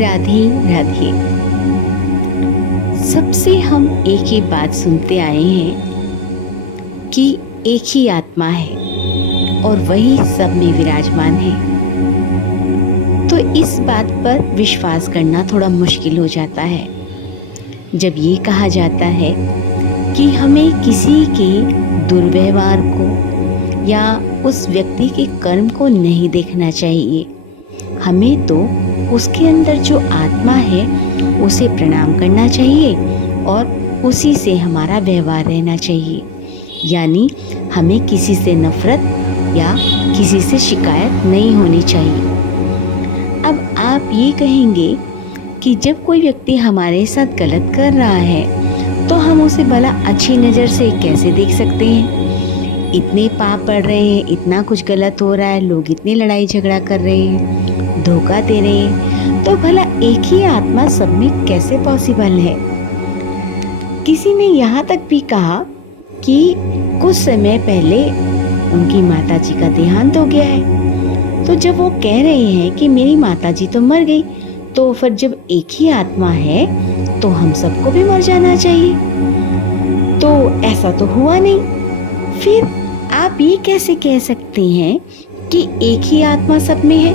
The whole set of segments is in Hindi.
राधे राधे। सबसे हम एक ही बात सुनते आए हैं कि एक ही आत्मा है और वही सब में विराजमान है। तो इस बात पर विश्वास करना थोड़ा मुश्किल हो जाता है जब ये कहा जाता है कि हमें किसी के दुर्व्यवहार को या उस व्यक्ति के कर्म को नहीं देखना चाहिए। हमें तो उसके अंदर जो आत्मा है उसे प्रणाम करना चाहिए और उसी से हमारा व्यवहार रहना चाहिए। यानी हमें किसी से नफरत या किसी से शिकायत नहीं होनी चाहिए। अब आप ये कहेंगे कि जब कोई व्यक्ति हमारे साथ गलत कर रहा है तो हम उसे भला अच्छी नज़र से कैसे देख सकते हैं? इतने पाप पड़ रहे हैं, इतना कुछ गलत हो रहा है, लोग इतनी लड़ाई झगड़ा कर रहे हैं, धोखा दे रहे हैं, तो भला एक ही आत्मा सब में कैसे पॉसिबल है? किसी ने यहाँ तक भी कहा कि कुछ समय पहले उनकी माताजी का देहांत हो गया है। तो जब वो कह रहे हैं कि मेरी माताजी तो मर गई, तो फिर जब एक ही आत्मा है तो हम सबको भी मर जाना चाहिए। तो ऐसा तो हुआ नहीं। फिर आप ये कैसे कह सकते हैं कि एक ही आत्मा सब में है?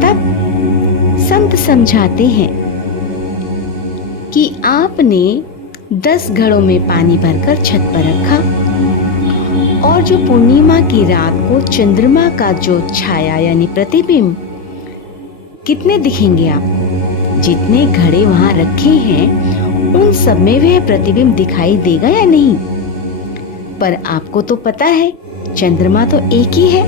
तब संत समझाते हैं कि आपने 10 घड़ों में पानी भरकर छत पर रखा और जो पूर्णिमा की रात को चंद्रमा का जो छाया यानी प्रतिबिंब कितने दिखेंगे आपको? जितने घड़े वहां रखे हैं उन सब में वह प्रतिबिंब दिखाई देगा या नहीं? पर आपको तो पता है चंद्रमा तो एक ही है,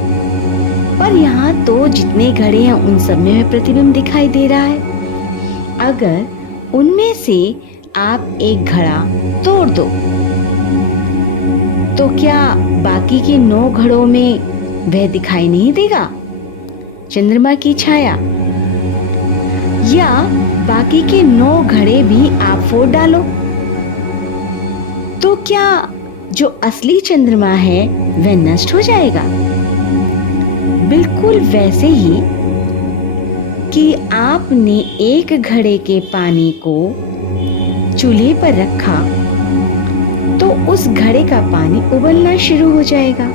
पर यहाँ तो जितने घड़े हैं उन सब में वह प्रतिबिंब दिखाई दे रहा है। अगर उनमें से आप एक घड़ा तोड़ दो तो क्या बाकी के 9 घड़ों में वह दिखाई नहीं देगा चंद्रमा की छाया? या बाकी के 9 घड़े भी आप फोड़ डालो तो क्या जो असली चंद्रमा है वह नष्ट हो जाएगा? बिल्कुल वैसे ही कि आपने एक घड़े के पानी को चूल्हे पर रखा तो उस घड़े का पानी उबलना शुरू हो जाएगा।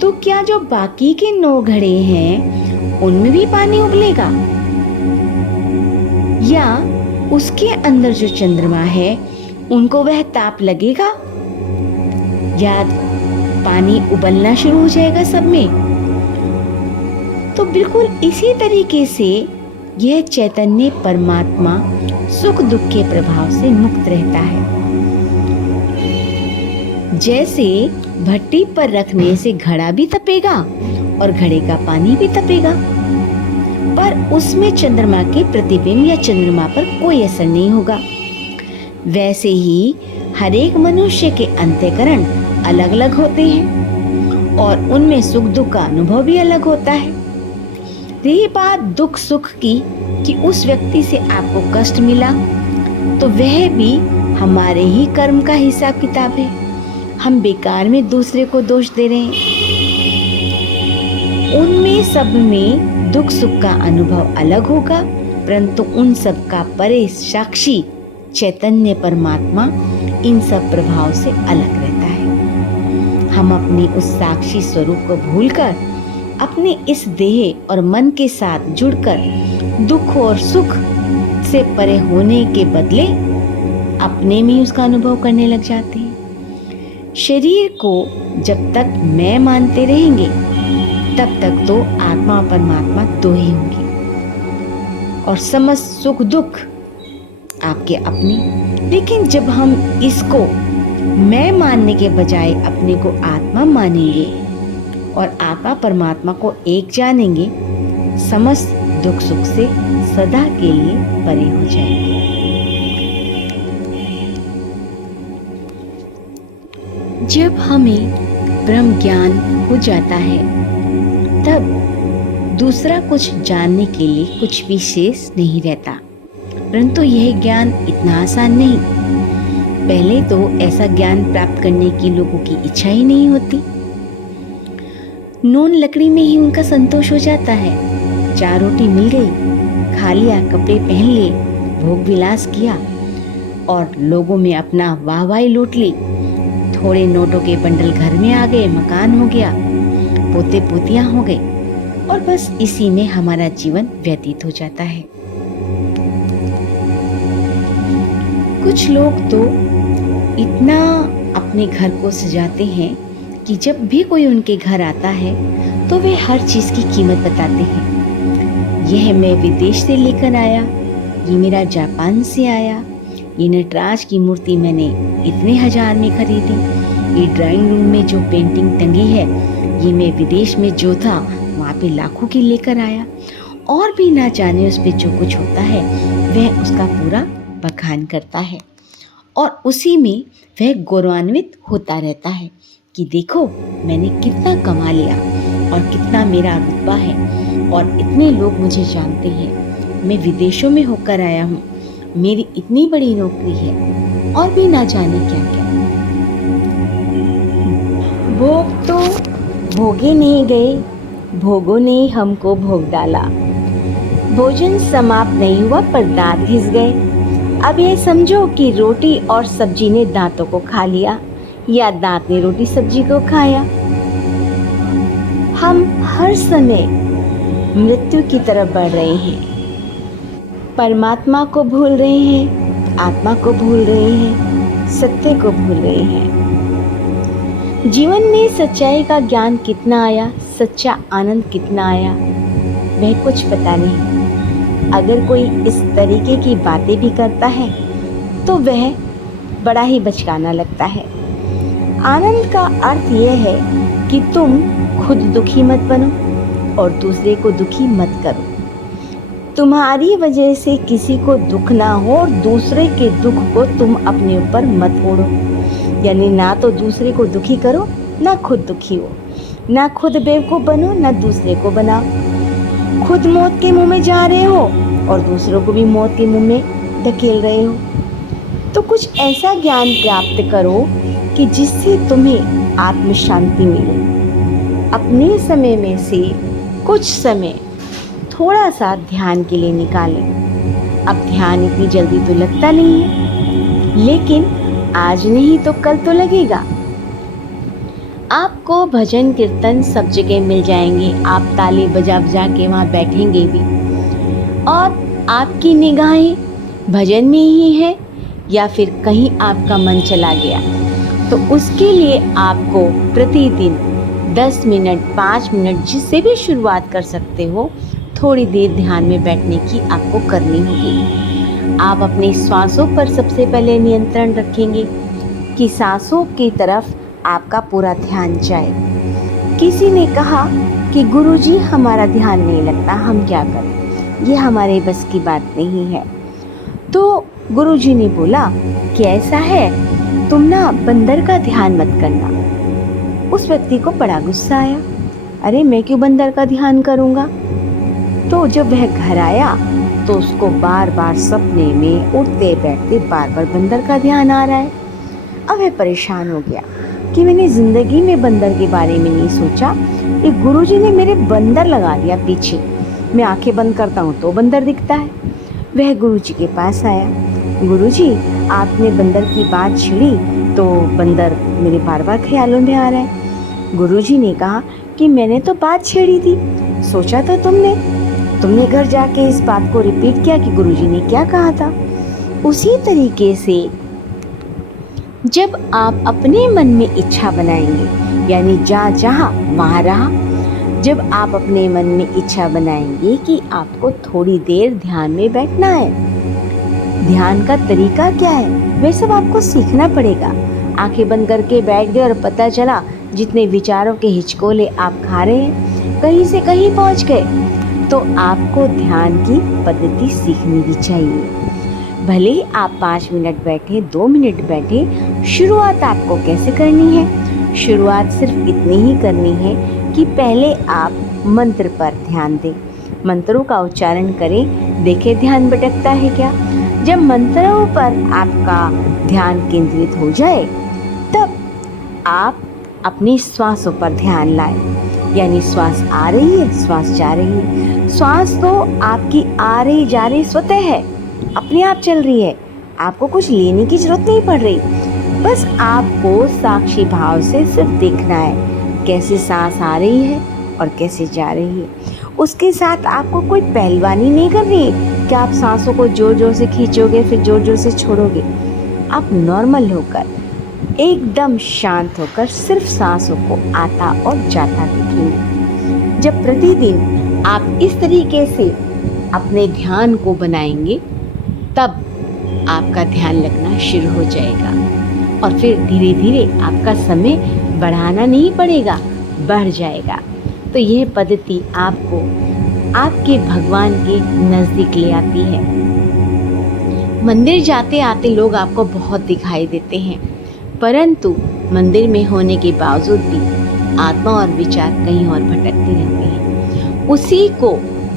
तो क्या जो बाकी के 9 घड़े हैं उनमें भी पानी उबलेगा? या उसके अंदर जो चंद्रमा है उनको वह ताप लगेगा या पानी उबलना शुरू हो जाएगा सब में? तो बिल्कुल इसी तरीके से यह चैतन्य परमात्मा सुख दुख के प्रभाव से मुक्त रहता है। जैसे भट्टी पर रखने से घड़ा भी तपेगा और घड़े का पानी भी तपेगा, पर उसमें चंद्रमा के प्रतिबिंब या चंद्रमा पर कोई असर नहीं होगा। वैसे ही हर एक मनुष्य के अंतःकरण अलग अलग होते हैं और उनमें सुख दुख का अनुभव भी अलग होता है। रही बात दुख सुख की कि उस व्यक्ति से आपको कष्ट मिला, तो वह भी हमारे ही कर्म का हिसाब किताब है। हम बेकार में दूसरे को दोष दे रहे हैं। उनमें सब में दुख सुख का अनुभव अलग होगा, परंतु उन सब का परे साक्षी चैतन्य परमात्मा इन सब प्रभाव से अलग रहता है। हम अपने उस साक्षी स्वरूप को भूलकर अपने इस देह और मन के साथ जुड़कर दुख और सुख से परे होने के बदले अपने में उसका अनुभव करने लग जाते हैं। शरीर को जब तक मैं मानते रहेंगे तब तक तो आत्मा और परमात्मा दो ही होंगे और समस्त सुख दुख आपके अपने। लेकिन जब हम इसको मैं मानने के बजाय अपने को आत्मा मानेंगे और आत्मा परमात्मा को एक जानेंगे, समस्त दुख सुख से सदा के लिए परे हो जाएंगे। जब हमें ब्रह्म ज्ञान हो जाता है तब दूसरा कुछ जानने के लिए कुछ भी शेष नहीं रहता। परंतु यह ज्ञान इतना आसान नहीं। पहले तो ऐसा ज्ञान प्राप्त करने की लोगों की इच्छा ही नहीं होती। नून लकड़ी में ही उनका संतोष हो जाता है। 4 रोटी मिल गई, खा लिया, कपड़े पहन लिए, भोग विलास किया और लोगों में अपना वाहवाही लूट ली। थोड़े नोटों के बंडल घर में आ गए, मकान हो गया, पोते पोतियां हो गए और बस इसी में हमारा जीवन व्यतीत हो जाता है। कुछ लोग तो इतना अपने घर को सजाते हैं कि जब भी कोई उनके घर आता है तो वे हर चीज़ की कीमत बताते हैं। यह मैं विदेश से लेकर आया, ये मेरा जापान से आया, ये नटराज की मूर्ति मैंने इतने हजार में खरीदी, ये ड्राइंग रूम में जो पेंटिंग टंगी है ये मैं विदेश में जो था वहाँ पे लाखों की लेकर आया। और भी ना जाने उस पे जो कुछ होता है वह उसका पूरा बखान करता है और उसी में वह गौरवान्वित होता रहता है कि देखो मैंने कितना कमा लिया और कितना मेरा रुतबा है और इतने लोग मुझे जानते हैं, मैं विदेशों में होकर आया हूँ, मेरी इतनी बड़ी नौकरी है और भी ना जाने क्या क्या। भोग तो भोगे नहीं गए, भोगों ने हमको भोग डाला। भोजन समाप्त नहीं हुआ पर दांत घिस गए। अब ये समझो कि रोटी और सब्जी ने दांतों को खा लिया या दांत ने रोटी सब्जी को खाया। हम हर समय मृत्यु की तरफ बढ़ रहे हैं, परमात्मा को भूल रहे हैं, आत्मा को भूल रहे हैं, सत्य को भूल रहे हैं। जीवन में सच्चाई का ज्ञान कितना आया, सच्चा आनंद कितना आया, वह कुछ पता नहीं। अगर कोई इस तरीके की बातें भी करता है तो वह बड़ा ही बचकाना लगता है। आनंद का अर्थ यह है कि तुम खुद दुखी मत बनो और दूसरे को दुखी मत करो। तुम्हारी वजह से किसी को दुख ना हो और दूसरे के दुख को तुम अपने ऊपर मत ओढ़ो। यानी ना तो दूसरे को दुखी करो, ना खुद दुखी हो, ना खुद बेवकूफ बनो, ना दूसरे को बनाओ। खुद मौत के मुंह में जा रहे हो और दूसरों को भी मौत के मुंह में धकेल रहे हो। तो कुछ ऐसा ज्ञान प्राप्त करो कि जिससे तुम्हें आत्म शांति मिले। अपने समय में से कुछ समय थोड़ा सा ध्यान के लिए निकालें। अब ध्यान इतनी जल्दी तो लगता नहीं है, लेकिन आज नहीं तो कल तो लगेगा। आपको भजन कीर्तन सब जगह मिल जाएंगे, आप ताली बजा बजा के वहाँ बैठेंगे भी और आपकी निगाहें भजन में ही है या फिर कहीं आपका मन चला गया, तो उसके लिए आपको प्रतिदिन 10 मिनट 5 मिनट जिससे भी शुरुआत कर सकते हो, थोड़ी देर ध्यान में बैठने की आपको करनी होगी। आप अपने श्वासों पर सबसे पहले नियंत्रण रखेंगे कि सांसों की तरफ आपका पूरा ध्यान जाए। किसी ने कहा कि गुरुजी हमारा ध्यान नहीं लगता, हम क्या करें, ये हमारे बस की बात नहीं है। तो गुरुजी ने बोला कि ऐसा है, तुम ना बंदर का ध्यान मत करना। उस व्यक्ति को बड़ा गुस्सा आया, अरे मैं क्यों बंदर का ध्यान करूँगा। तो जब वह घर आया तो उसको बार बार सपने में उठते बैठते बार बार बंदर का ध्यान आ रहा है। अब वह परेशान हो गया कि मैंने ज़िंदगी में बंदर के बारे में नहीं सोचा, कि गुरुजी ने मेरे बंदर लगा दिया पीछे। मैं आंखें बंद करता हूँ तो बंदर दिखता है। वह गुरुजी के पास आया, गुरुजी आपने बंदर की बात छिड़ी तो बंदर मेरे बार बार ख्यालों में आ रहा है। गुरुजी ने कहा कि मैंने तो बात छेड़ी थी, सोचा तो तुमने घर जाके इस बात को रिपीट किया कि गुरुजी ने क्या कहा था। उसी तरीके से जब आप अपने मन में इच्छा बनाएंगे, यानी जहाँ वहाँ रहा, जब आप अपने मन में इच्छा बनाएंगे कि आपको थोड़ी देर ध्यान में बैठना है, ध्यान का तरीका क्या है वह सब आपको सीखना पड़ेगा। आंखें बंद करके बैठ गए और पता चला जितने विचारों के हिचकोले आप खा रहे हैं कहीं से कहीं पहुंच गए, तो आपको ध्यान की पद्धति सीखनी भी चाहिए। भले ही आप 5 मिनट बैठे, 2 मिनट बैठे, शुरुआत आपको कैसे करनी है? शुरुआत सिर्फ इतनी ही करनी है कि पहले आप मंत्र पर ध्यान दें, मंत्रों का उच्चारण करें, देखें ध्यान भटकता है क्या। जब मंत्रों पर आपका ध्यान केंद्रित हो जाए तब आप अपनी श्वासों पर ध्यान लाएं, यानी श्वास आ रही है, श्वास जा रही है, श्वास तो आपकी आ रही जा रही स्वतः है, अपने आप चल रही है, आपको कुछ लेने की जरूरत नहीं पड़ रही। बस आपको साक्षी भाव से सिर्फ देखना है कैसे सांस आ रही है और कैसे जा रही है। उसके साथ आपको कोई पहलवानी नहीं करनी है कि आप सांसों को जोर जोर से खींचोगे फिर जोर जोर से छोड़ोगे। आप नॉर्मल होकर, एकदम शांत होकर सिर्फ सांसों को आता और जाता देखेंगे। जब प्रतिदिन आप इस तरीके से अपने ध्यान को बनाएंगे, तब आपका ध्यान लगना शुरू हो जाएगा और फिर धीरे धीरे आपका समय बढ़ाना नहीं पड़ेगा, बढ़ जाएगा। तो यह पद्धति आपको आपके भगवान के नज़दीक ले आती है। मंदिर जाते आते लोग आपको बहुत दिखाई देते हैं, परंतु मंदिर में होने के बावजूद भी आत्मा और विचार कहीं और भटकते रहते हैं। उसी को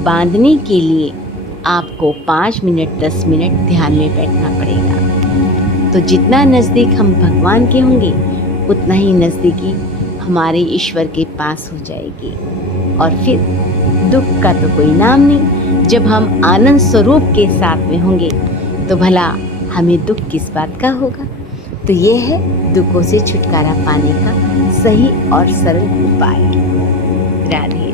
बांधने के लिए आपको 5 मिनट 10 मिनट ध्यान में बैठना पड़ेगा। तो जितना नज़दीक हम भगवान के होंगे, उतना ही नज़दीकी हमारे ईश्वर के पास हो जाएगी। और फिर दुख का तो कोई नाम नहीं। जब हम आनंद स्वरूप के साथ में होंगे तो भला हमें दुख किस बात का होगा। तो ये है दुखों से छुटकारा पाने का सही और सरल उपाय। राधे।